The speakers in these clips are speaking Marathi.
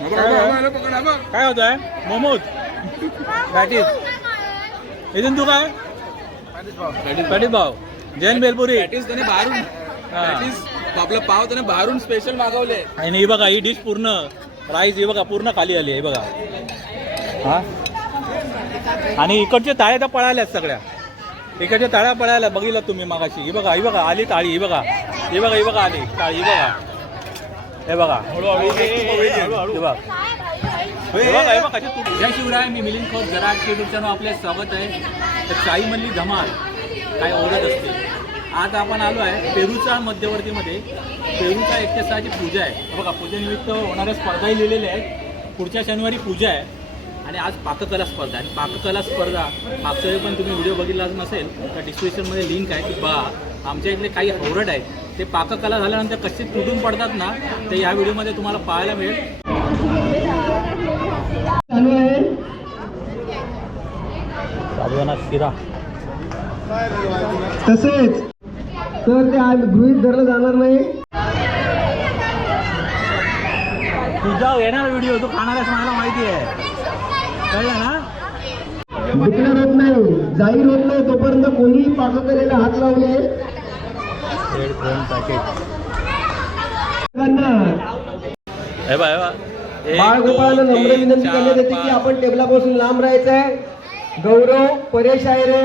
काय होत आहे मोमोज. पॅटीस. इथून तू काय? पॅटीस भाव. जैन बेलपुरी पॅटीस त्याने बाहेरून. पॅटीस आपलं पाव त्याने बाहेरून स्पेशल मागवले. आणि ही बघा ही डिश पूर्ण राईस ही बघा पूर्ण खाली आली आहे ही बघा. हा? आणि इकडचे ताळ्या तर पळाल्यात सगळ्या. इकडच्या ताळ्या पळाल्या बघितलं तुम्ही मागाशी. ही बघा ही बघा आली ताळी ही बघा. ही बघा ही बघा आली ताळी बघा. हे बघा. हे बघा. हे जय शिवराय मी मिलिंद खोत जराट युट्यूब चॅनल आपले स्वागत आहे. तर चाईमधली धमाल काय ओढत असते आज आपण आलो आहे पेरूच्या मध्यवर्तीमध्ये. पेरूच्या एक सहाची पूजा आहे. बघा पूजेनिमित्त होणाऱ्या स्पर्धाही लिहिलेल्या आहेत. पुढच्या शनिवारी पूजा आहे. आणि आज पाककला स्पर्धा. आणि पाककला स्पर्धा मागच्या वेळी पण तुम्ही व्हिडिओ बघितला नसेल तर डिस्क्रिप्शनमध्ये लिंक आहे की बा आमच्या इथले काही हवरट आहेत. ते पाककला झाल्यानंतर कसे तुटून पडतात ना ते या व्हिडिओमध्ये तुम्हाला पाहायला मिळेल. शिरा. तसेच तर ते आज गृहित धरलं जाणार नाही. तुझा येणार व्हिडिओ तू खाणार मला माहिती आहे. कळलं ना? डिक्लेअर होत नाही जाहीर होत नाही तोपर्यंत कोणीही पाककलेला हात लावले रेड पॅकेट हे बा हे बा नम्र विनंती करण्यात येते की. आपण टेबलापासून लांब राहायचं आहे गौरव परेश आयरे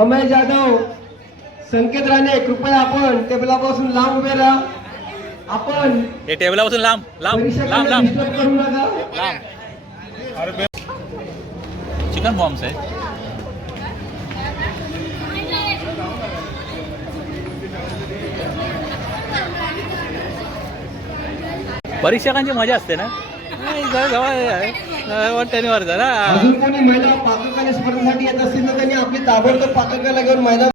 अमय जाधव संकेत राणे कृपया आपण टेबलापासून लांब उभे राहा. आपण हे टेबलापासून लांब लांब लांब लांब. करू नका. लांब. चिकन बॉम्ब्स आहे. परीक्षकांची मजा असते ना? नाही, जरा जवळ आहे. जरा वाटेवर जरा. अजून कोणी महिला पाककला स्पर्धेसाठी येत असतील तर त्यांनी आपली ताबडतोब पाककला घेऊन मैदान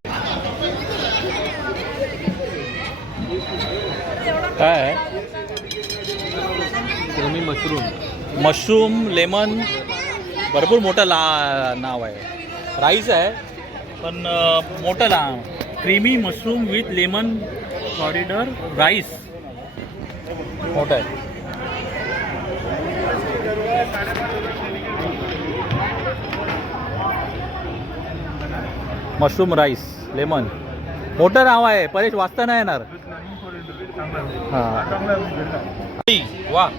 काय? मशरूम. मशरूम लेमन भरपूर मोठं ला नाव आहे. राईस आहे पण मोठं ला creamy mushroom with lemon coriander rice. मोठं आहे. Mushroom rice lemon. मोठं नाव आहे परेश वाचता नाही येणार. हां. वा.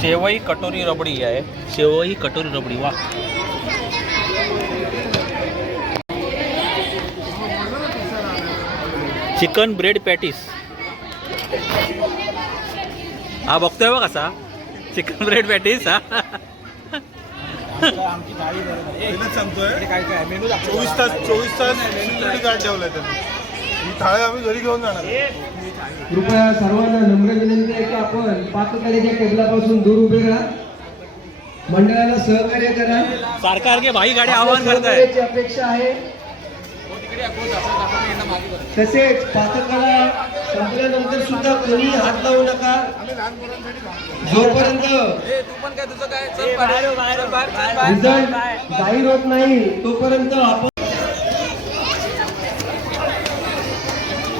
शेवई कटोरी रबडी आहे. शेवई कटोरी रबडी वा. Chicken bread patties. हा बघतोय बघ कसा चिकन ब्रेड पॅटीस हा. चोवीस तास चोवीस तास गार्ड ठेवलाय त्यांनी. ही थाळ्या आम्ही घरी घेऊन जाणार. कृपया सर्वांना नम्र विनंती आहे की आपण पाककलेच्या टेबलापासून दूर उभे राहा. मंडळाला सहकार्य करा. सारखा सारखे भाई गाडी आवाहन करताय. अपेक्षा आहे. तसेच पाचकाला संपल्यानंतर सुद्धा कोणी हात लावू नका. जोपर्यंत रिझल्ट जाहीर होत नाही तोपर्यंत आपण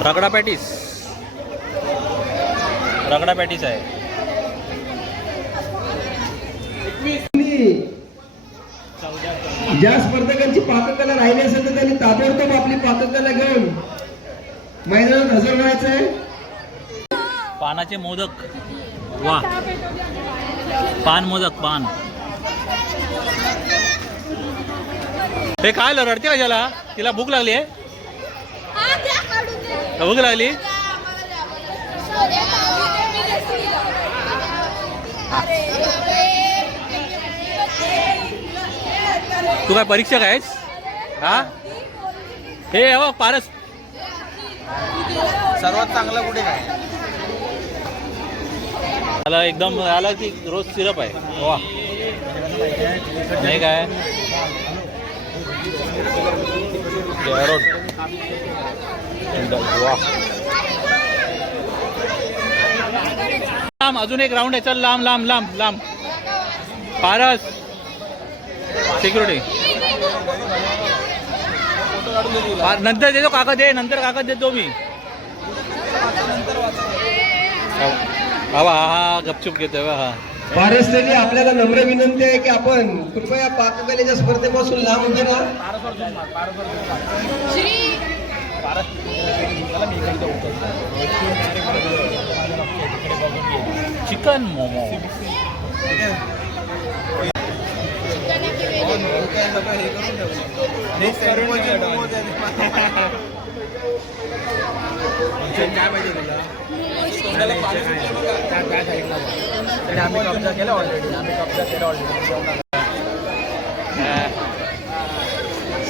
रगडा पॅटीस. रगडा पॅटीस आहे. ज्या स्पर्धकांची पाककला राहिली असेल तर त्यांनी ताबडतोब आपली पाककला घेऊन मैदानात हजर राहायचं आहे. पानाचे मोदक. वा. पान मोदक पान. हे काय रडते कशाला तिला भूक लागली आहे? भूक लागली? तू काय परीक्षक आहेस? हा? हे हो पारस. सर्वात चांगलं कुठे काय? मला एकदम आला की रोज सिरप आहे. वा. नाही काय? कॅरोट वा. लांब अजून एक राऊंड आहे. चल लांब लांब लांब लांब. पारस. सिक्युरिटी नंतर देतो कागद दे नंतर कागद देतो मी. बाबा हा हा गपचूप घेतोय बा, हा. पारसलेली आपल्याला नम्र विनंती आहे की आपण कृपया पाककलेच्या स्पर्धेपासून लांब उभे राहा. चिकन मोमो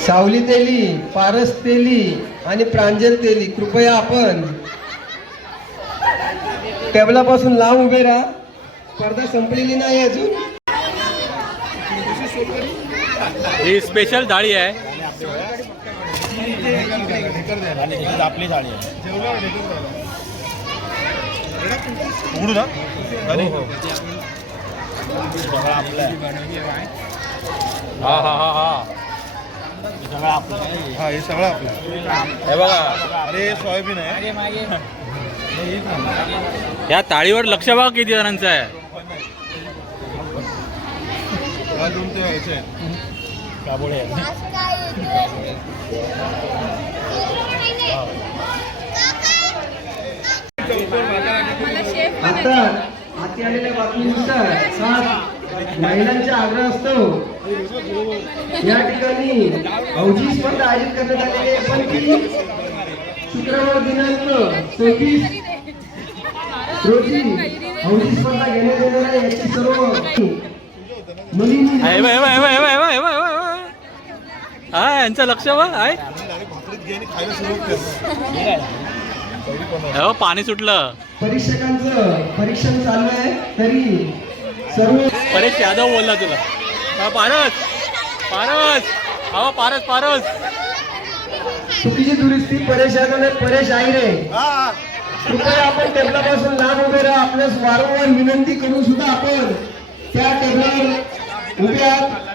सावली तेली पारस तेली आणि प्रांजल तेली. कृपया आपण टेबलापासून लांब उभे राहा. स्पर्धा संपलेली नाही अजून. ही स्पेशल थाळी आहे आपली आहे उघडू ना. हा हा हा हा सगळं आपलं. हा हे सगळं आपलं आहे. हे बघा अरे हे सोयाबीन आहे या ताळीवर लक्ष बघा किती जणांचं आहे हा दोन ते व्हायचे आहेत. काबोळे. आता हाती आलेल्या बातमीनुसार महिलांच्या आग्रह असतो या ठिकाणी अवधी स्पर्धा आयोजित करण्यात आलेली आहे पण ती शुक्रवार दिनांक सव्वीस रोजी अवधी स्पर्धा घेण्यात येणार आहे याची सर्व मुलींनी हे यांचं लक्ष बघ आहे हे पाणी सुटलं. परीक्षकांचं परीक्षण चालू आहे तरी सर्व परेश यादव बोलला तुला. हा, पारस. पारस. हा पारस पारस. चुकीची दुरुस्ती परेश यादव आणि परेश आईरे हा, हा. कृपया आपण टेबलापासून लांब उभे राहा. आपल्यास वारंवार विनंती करून सुद्धा आपण त्या टेबलावर उभे आहात.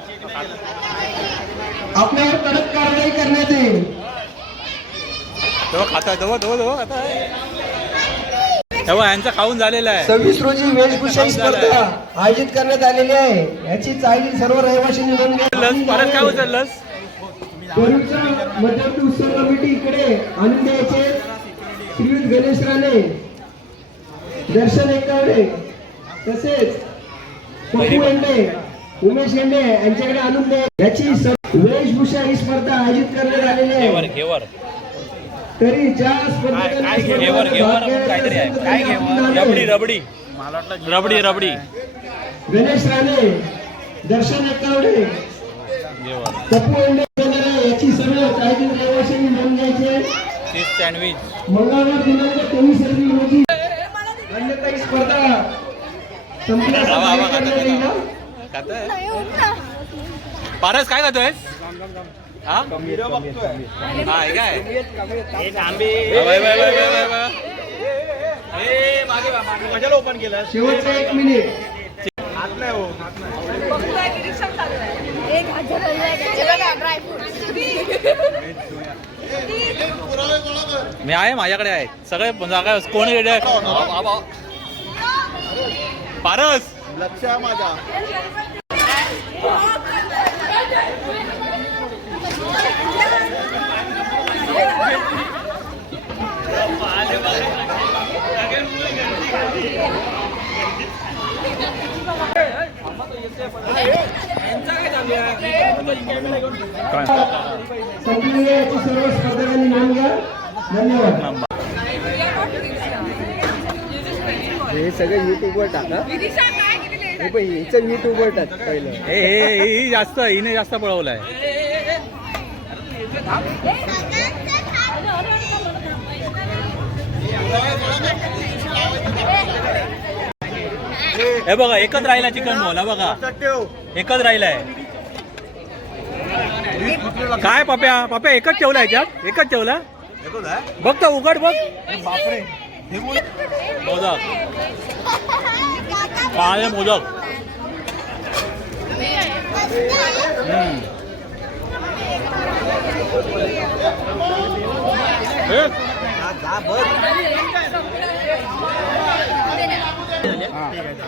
आपल्यावर कडक कारवाई करण्यात येईल. यांचं खाऊन झालेलं आहे. सव्वीस रोजी वेशभूषा स्पर्धा आयोजित करण्यात आलेली आहे. याची चाळी सर्व रहिवाशी नोंद लस परत काय उचललंस कोरूचा मध्यवर्ती उत्सव कमिटी इकडे आणून द्यायचे. श्रीयुत गणेश राणे दर्शन एकवडे तसेच पप्पू एंडे उमेश एंडे यांच्याकडे आणून द्या याची वेशभूषा ही स्पर्धा आयोजित करण्यात आलेली आहे. तरी ज्या रबडी. रबडी. रबडी रबडी. गणेश राणे दर्शन एकवडे याची सर्व चाळीतील रहिवाशांनी नोंद घ्यायची सँडविच. मंगळवार दिनांक तेवीस एप्रिल रोजी. अन्यथा ही स्पर्धा संपल्यास खाताय? पारस काय खातोय हा? हा हे काय? हा, ओपन केलं शेवटचा एक मिनिट एक हजार मी आहे माझ्याकडे आहे. सगळे जागा कोण आ. पारस! लक्ष आहे माझा सर्व स्पर्धकांनी नोंद घ्या. धन्यवाद. हे सगळं युट्यूबवर टाका. हिचं पहिलं. हे हे ही जास्त हिने जास्त पळवलाय. हे बघा एकच राहिला चिकन बॉल हा बघा. एकच राहिलाय. काय पप्या? पप्या एकच ठेवला याच्यात एकच ठेवला? बघ तर उघड बघ. बापरे. मोदक काळे मोदक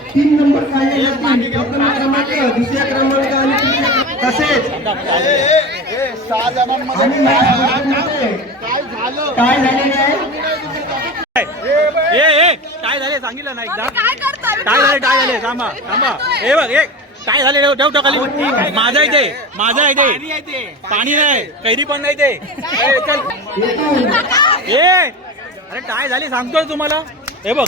तीन नंबर काळे प्रथम क्रमांक दुसऱ्या क्रमांक आणि तसेच सहा जणांमध्ये काय झालेले आहे काय झाले? सांगितलं ना एकदा. काय झाले काय झाले? थांबा थांबा. ए बघ ए काय झाले ठेव ठेव खाली. माझा आहे ते माझा आहे ते. पाणी नाही कैरी पण नाही ते. ए, चल. एकूण ए अरे काय झाले? सांगतोय तुम्हाला. हे बघ.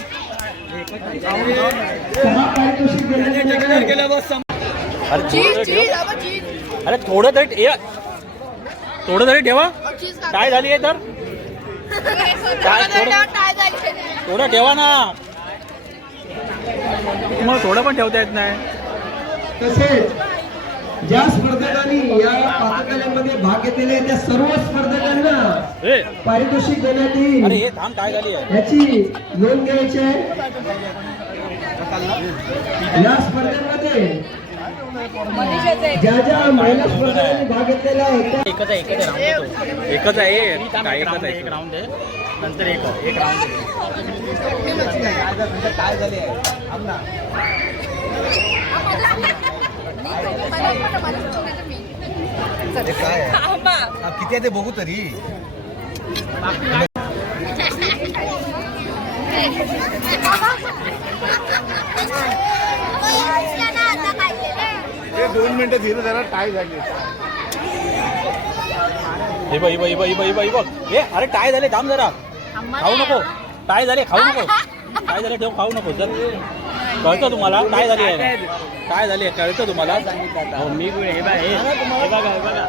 अरे थोडं तरी थोडं तरी ठेवा. काय झाली आहे तर? काय थोडं- थोडं ठेवा ना. तुम्हाला थोडं पण ठेवता येत नाही. तसेच ज्या स्पर्धकांनी या पाककलेमध्ये भाग घेतलेले त्या सर्व स्पर्धकांना पारितोषिक देण्यात येईल. हे याची नोंद घ्यायची आहे. या स्पर्धेमध्ये ज्या ज्या महिला स्पर्धकांनी भाग घेतलेला आहे त्या एकच आहे एकच आहे एकच आहे. काय एकच आहे? एक राऊंड आहे. नंतर एक एक किती ते बघू तरी. हे दोन मिनिटं धीरे जरा टाय झाली. हे बघ हे बघ हे बघ हे बघ हे अरे काय झाले थांब जरा. खाऊ नको. काय झाले खाऊ नको. काय झाले ठेव खाऊ नको. जर कळतं तुम्हाला? काय झाली. आहे काय? झाली आहे कळतं तुम्हाला? हो, मी हे बघा हे. हे बघा हे बघा.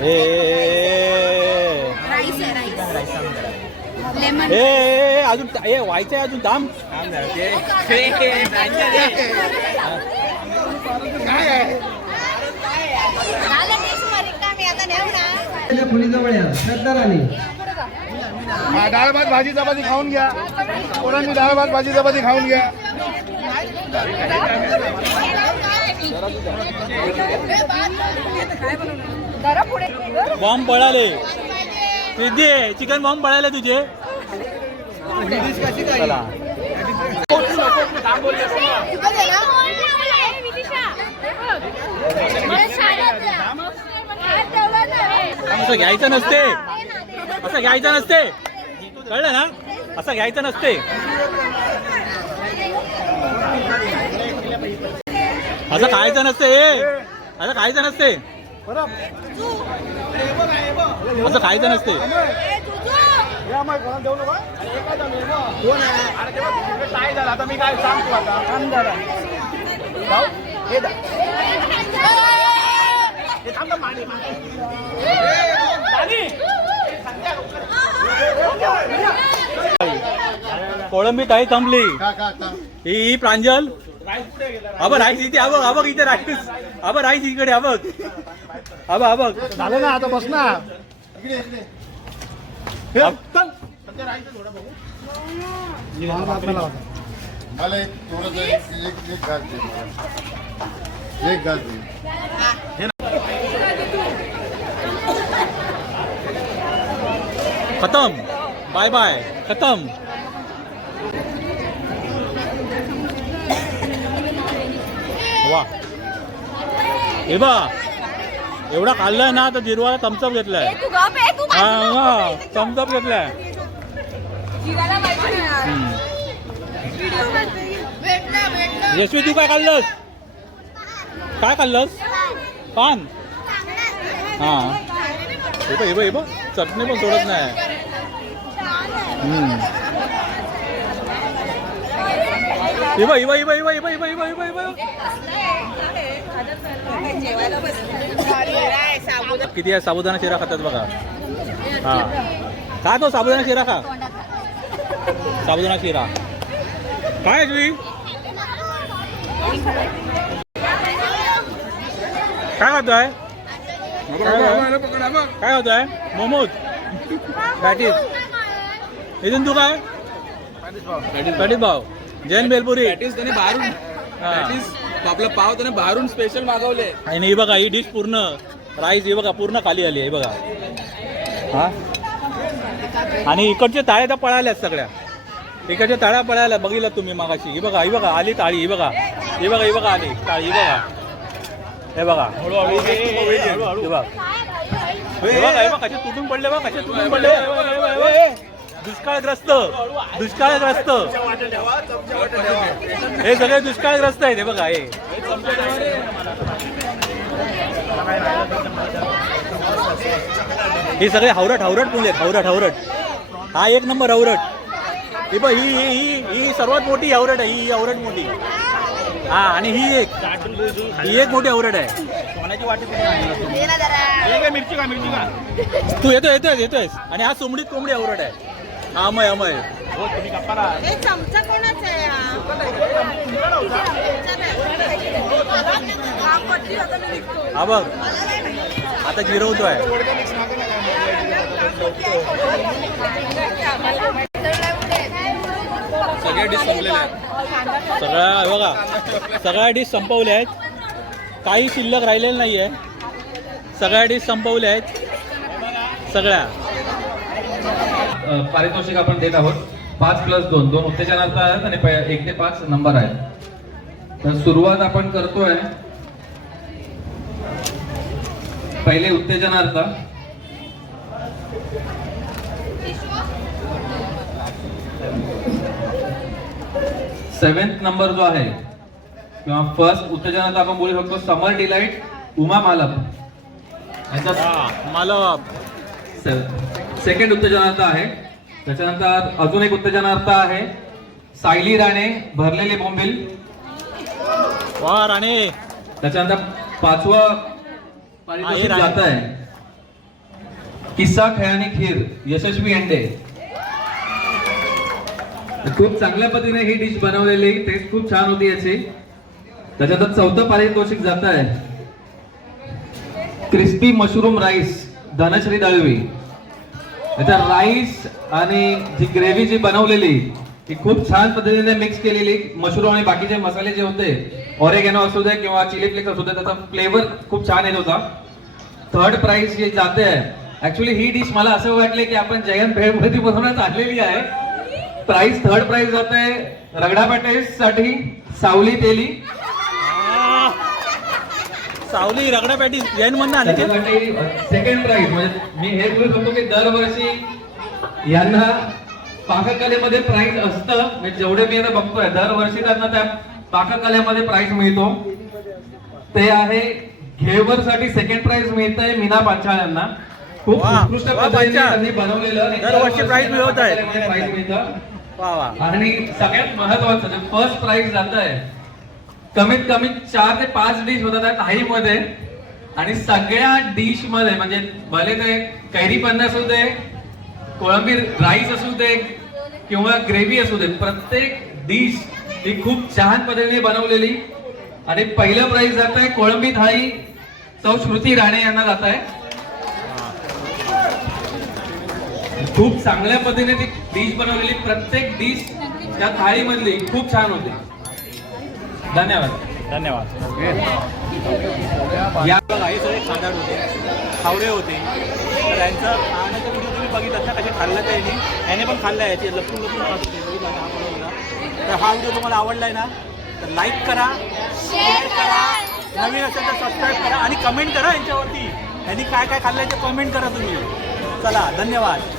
ए, ए, राईस आहे राईस लेमन ए, ए, ए, अजून ए व्हायचं आहे अजून थांब. झालं टेस्ट मारी का मी आता नेऊ ना त्याच्या खोलीजवळ या डाळ भात भाजी चपाती खाऊन घ्या. पोरांनी डाळ भात भाजी चपाती खाऊन घ्या. बॉम्ब पळाले. सिद्धी चिकन बॉम्ब पळाले तुझे. चला तिथं दे ना. मला शाळेत द्या. हात ठेवला ना. असं घ्यायचं नसते. असं घ्यायचं नसते. कळलं ना? असं घ्यायचं नसते. असं खायचं नसते असं खायचं नसते. असं खायचं नसते. काय झालं आता मी काय सांगतो आता थांब जरा. जाऊ? हे दा- हे थांब ना, मागे, मागे. कोळंबी ताई थांबली. ही ही प्रांजल? अबं राईस? इथे अबघ अबघ इथे राईस. अबं राईस इकडे अबघ अबघ अबघ झालं ना आता बस ना. अब-. मला एक थोडंसं एक एक एक घास दे मला. एक घास दे. खतम. बाय बाय खतम. वा. हे बा. एवढा खाल्लाय ना तर जिरवाला थम्सअप घेतलाय. हा. थम्सअप घेतलाय. यशवी तू काय खाल्लंस? काय खाल्लंस? पान. हा. हे बघ हे बघ हे बघ. चटणी पण सोडत नाही. इवा इवा इवा इवा इवा इवा इवा इवा इवा किती आहे? साबुदाणा शिरा खातात बघा. हा. खा तो साबुदाणा शिरा खा. साबुदाणा शिरा. काय तुम्ही काय खातोय? काय होतोय? मोमोज. पॅटीस इथून तू काय? पॅटीस भाव. जैन बेलपुरी हा. आपलं पाव त्याने बाहेरून स्पेशल मागवले. आणि ही बघा ही डिश पूर्ण राईस ही बघा पूर्ण खाली आली आहे बघा. हा? आणि इकडच्या ताळ्या तर पळाल्यात सगळ्या. इकडच्या ताळ्या पळाल्या बघितलं तुम्ही मागाशी. ही बघा ही बघा आली ताळी ही बघा. ही बघा ही बघा आली ताळी ही बघा. हे बघा. हे बघा. तुटून पडले बघा कसे तुटून पडले. दुष्काळग्रस्त दुष्काळग्रस्त. हे सगळे दुष्काळग्रस्त आहेत हे बघा हे. हे सगळे हावरट हावरट मुले आहेत हावरट हावरट. हा एक नंबर हावरट. ही बघ ही ही ही सर्वात मोठी हावरट आहे ही ही हावरट मोठी. हा आणि ही एक. ही एक मोठी हावरट आहे. सोन्याची वाटी. हे मिरची का मिरची का तू येतोय येतोय येतोय. आणि हा सोमडीत कोंबडी हावरट आहे. हा अमय अमय हो तुम्ही. हे चमचा कोणाचा आहे हा? हा. हा बघ. आता जिरवतोय सगळ्या डिश संपलेल्या आहेत. सगळ्या बघा सगळ्या डिश संपवल्या आहेत. काही शिल्लक राहिलेलं नाही आहे सगळ्या डिश संपवल्या आहेत. सगळ्या. पारितोषिक आपण देत आहोत. पाच प्लस दोन. दोन उत्तेजनार्थ आहेत आणि एक ते पाच नंबर आहेत. तर सुरुवात आपण करतोय. पहिले उत्तेजनार्थ. सेवन्थ नंबर जो आहे किंवा फर्स्ट उत्तेजनार्थ आपण बोलू शकतो summer delight Uma Malap. Second उत्तेजनार्थ आहे. त्याच्यानंतर अजून एक उत्तेजनार्थ आहे. सायली राणे भरलेले बोंबील. वा राणे. त्याच्यानंतर पाचवं पारितोषिक. जात आहे. किस्सा खेळाने खीर यशस्वी अंडे खूप चांगल्या पद्धतीने ही डिश बनवलेली. टेस्ट खूप छान होती याची. त्याच्यात चौथं पारितोषिक जात आहे crispy mushroom rice Dhanashree Dalvi. त्याच्या राईस आणि जी ग्रेव्ही जी बनवलेली ती खूप छान पद्धतीने मिक्स केलेली. मशरूम आणि बाकीचे मसाले जे होते ऑरेगॅनो असू दे किंवा चिली फ्लेक्स असू दे त्याचा फ्लेवर खूप छान येत होता. थर्ड प्राइस जी जाते आहे ऍक्च्युली ही डिश मला असं वाटले की आपण जयंत भेळमध्ये बनवण्यात आणलेली आहे. प्राइस थर्ड प्राइज जात आहे रगडा पॅटेस साठी सावली तेली. सावली रगडा पॅटी जैन म्हणणं त्याच्यासाठी सेकंड प्राइज म्हणजे मी हे बोलू शकतो की दरवर्षी यांना पाककलेमध्ये प्राइज असतं. म्हणजे जेवढे मी आता बघतोय दरवर्षी त्यांना त्या पाककलेमध्ये प्राइज मिळतो. ते आहे घेवर साठी सेकंड प्राइज मिळत आहे मीना पांचाळ यांना. खूप उत्कृष्ट पद्धतीने. त्यांनी बनवलेलं. दरवर्षी prize मिळवत. पाककलेमध्ये prize मिळतं. आणि सगळ्यात महत्वाचं जे फर्स्ट प्राइज जात आहे कमीत कमी चार ते पाच डिश होतात त्या मध्ये आणि सगळ्या डिशमध्ये म्हणजे भले ते कैरी पन्ना असू दे कोळंबी राईस असू दे किंवा ग्रेव्ही असू दे प्रत्येक डिश ही खूप छान पद्धतीने बनवलेली. आणि पहिलं प्राइज जात आहे कोळंबी थाळी सौ श्रुती राणे यांना जात आहे खूप चांगल्या पद्धतीने ती डिश बनवलेली. प्रत्येक डिश त्या थाळीमधली खूप छान होती. धन्यवाद. धन्यवाद. या बघा हे सगळे खादाड होते. खावडे होते. तर यांचं खाण्याचा व्हिडिओ तुम्ही बघितलात ना कसे खाल्लं ते यांनी. पण खाल्लं आहे. ते लपून लपून बघितला हा. तर हा व्हिडिओ तुम्हाला आवडला आहे ना तर लाईक करा शेअर करा. नवीन असेल तर सबस्क्राईब करा आणि कमेंट करा यांच्यावरती. यांनी काय काय खाल्लं ते कमेंट करा तुम्ही. चला धन्यवाद.